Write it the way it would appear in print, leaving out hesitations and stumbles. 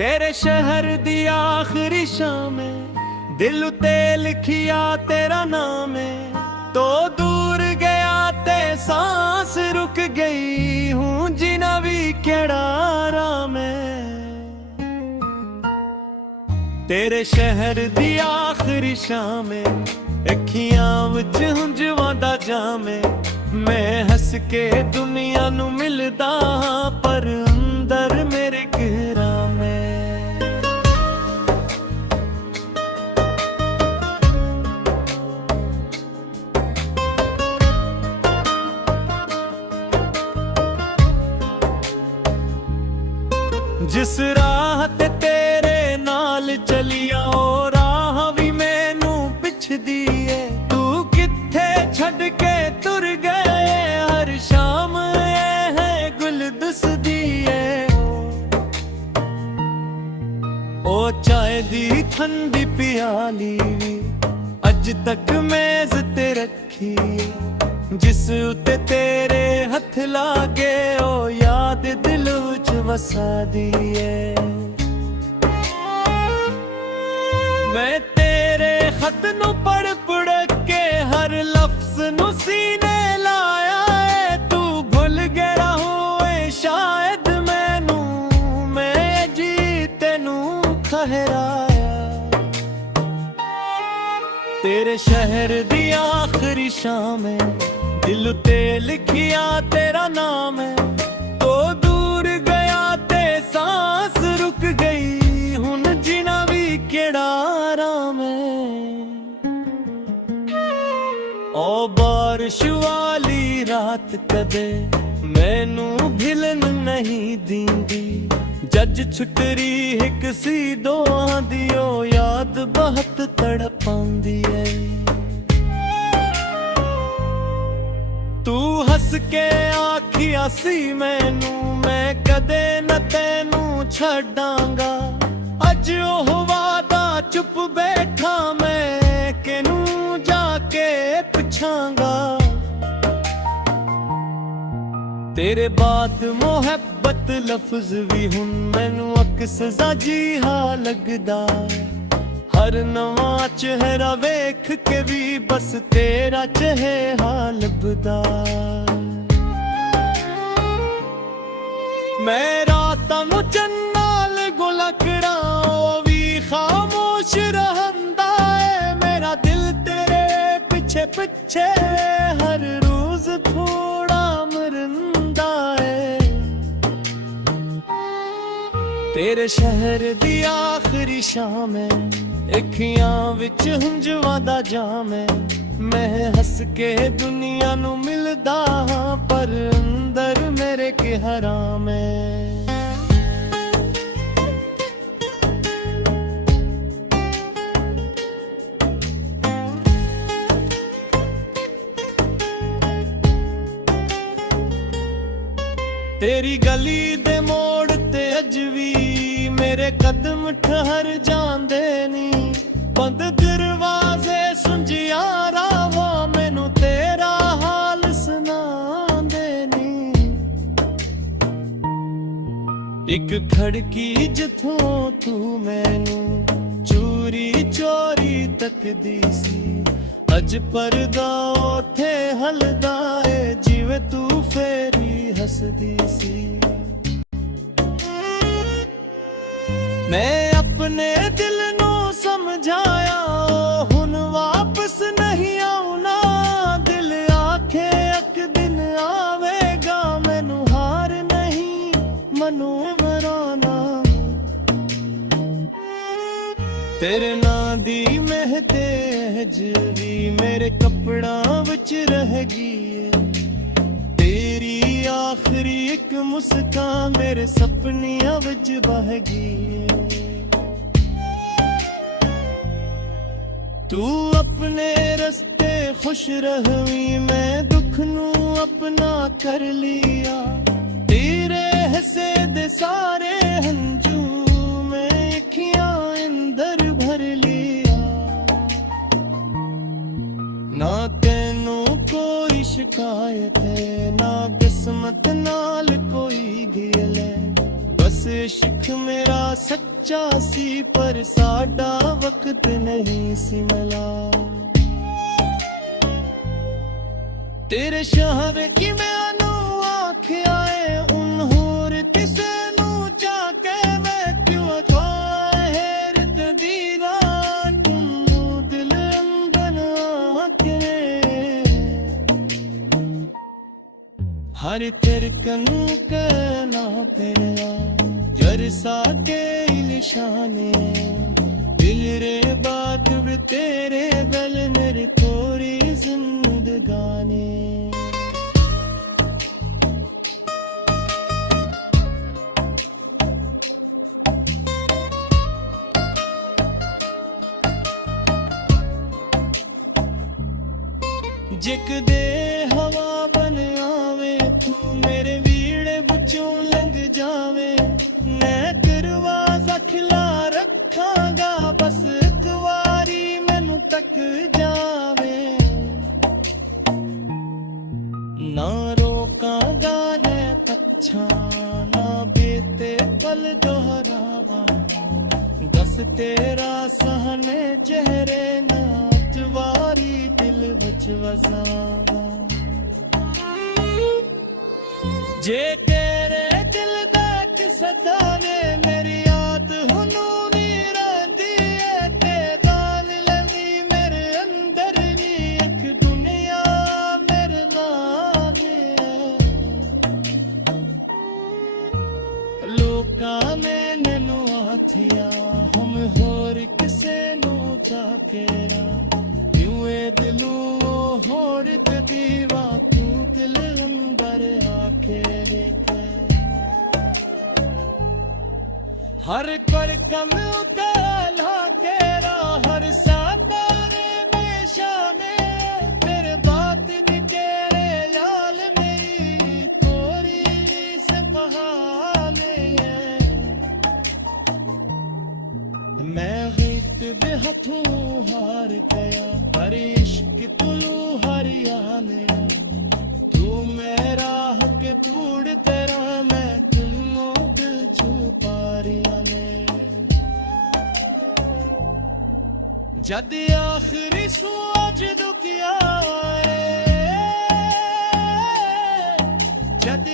तेरे शहर दी आखिरी शाम है, दिल उते लिखिया तेरा नाम है। तो दूर गया ते सांस रुक गई, हूँ जीना भी केड़ा आराम है। तेरे शहर दी आखिरी शाम है, अखियां विच हुंजवां दा जाम है। मैं हस के दुनिया नू मिलदा हां, पर अंदर मेरे कहराम है। जिस राह ते तेरे नाल चलिया, ओ राह भी मैनू पिछदी है। तू किथे छड़ के तुर गए, हर शाम ये है गुल दुसदी है। ओ चाय दी ठंडी प्याली भी अज तक मेज ते रखी है। जिस उते तेरे हथ लागे, ओ याद दिल विच वसा दी है। मैं तेरे खत नू पढ़ पढ़ के हर लफ्ज नू सीने लाया है। तू भुल गया होए शायद मैनू, मैं जी तेनू खहराया। तेरे शहर दी आखिरी शाम है, दिल उते लिखिया तेरा नाम है। तो दूर गया ते सांस रुक गई, हुन जीना भी केड़ा आराम है। ओ बारिश वाली रात कदे मैनू भिलन नहीं दींदी। जज छुटरी हिक सी दोहां दी, ओ याद बहुत तड़पांदी है। तू हस के आखिया सी मैनू, मैं कदे न तेनू छड्डांगा। अज ओह वादा चुप बैठा, मैं किनू जाके पुछांगा। तेरे बाद मोहब्बत लफ्ज भी हुन मैनू अक्स जिहा लगदा। हर नवा चेहरा वेख के भी बस तेरा चेहरा लभदा। मैं रातां नू चन्नाल गुलकड़ा, ओ भी खामोश रहंदा है। मेरा दिल तेरे पिछे पिछे हर रोज थोड़ा मरंदा है। तेरे शहर दी आखिरी शाम है, अखियां विच हुंजवां दा जाम है। मैं हस के दुनिया नू मिलदा हां, पर अंदर मेरे के हराम है। तेरी गली दे मोड़ ते अज भी मेरे कदम ठहर जांदे नी। बंद दरवाजे सुंजिया रावा, मैनू तेरा हाल सुनांदे नी। एक खड़की जिथों तू मैनू चोरी चोरी तकदी सी। अज परदा ओथे हलदा है, जिवे तू फेरी हसदी सी। मैं अपने दिल नू समझाया, हुन वापस नहीं आउना। दिल आखे एक दिन आवेगा, मैनू हार नहीं मनु वराना। तेरे नां दी महते हजवी मेरे कपड़ा विच रह गई है। तेरी आखिरी एक मुस्कान मेरे सपनियां विच बह गई है। तू अपने रस्ते खुश रहवी, मैं दुख नू अपना कर लिया। तेरे हसे दे सारे हंजू मैं अखियां अंदर भर लिया। ना तेनू कोई शिकायत है, ना किस्मत नाल कोई गिल है। बस इश्क मेरा सच्चा ਸੋਚਾ ਸੀ ਪਰ ਸਾਡਾ ਵਕਤ ਨਹੀਂ ਸੀ ਮਿਲਾ ਤੇਰੇ ਸ਼ਾਹ ਵੇ ਕਿ ਮੈਨੂੰ ਆਖਿਆ ਏ ਹੁਣ ਹੋਰ ਕਿਸੇ ਨੂੰ ਜਾ ਕੇ ਮੈਂ ਕਿਉਂ ਕਹਾਂ ਹੈਰਤ ਦੀ ਰਾਤ ਤੂੰ ਦਿਲ ਅੰਦਰ ਆਖੇ हर तिरकन कहना तेरा जरसा के निशाने दिल रे बात भी तेरे गल मेरी पूरी जिंदगानी जिक दे हवा बन आवे तू मेरे वीड़े विचों लंघ जावे मैं दरवाजा खिला रखांगा बस एक वारी मैनू तक जावे ना रोकांगा ने पछा ना बीते पल दोहरावा दस तेरा सहने चेहरे नाच वारी दिल विच वसावा जे तेरे दिल दा किसतावे मेरी याद हुनू नी रंदी है ते गाल लवी मेरे अंदर नी एक दुनिया मेरे नाल लोकां ने नैनू आथिया हम होर किसे नू जाकेरा क्यों ए दिलू होर ते दीवा तू दिल अंदर आके देखे हर पर कम उताला केरा हर सातारे में शामे तेरे बात दी तेरे याल मेरी पूरी से बहाने मैं गीत दे हथों हार गया पर इश्क तुलू हरियाने तू मेरा हक तूड़ तेरा मैं तुमो दिल छुपा रिया ने जद आखिरी सूरज दुखिया जद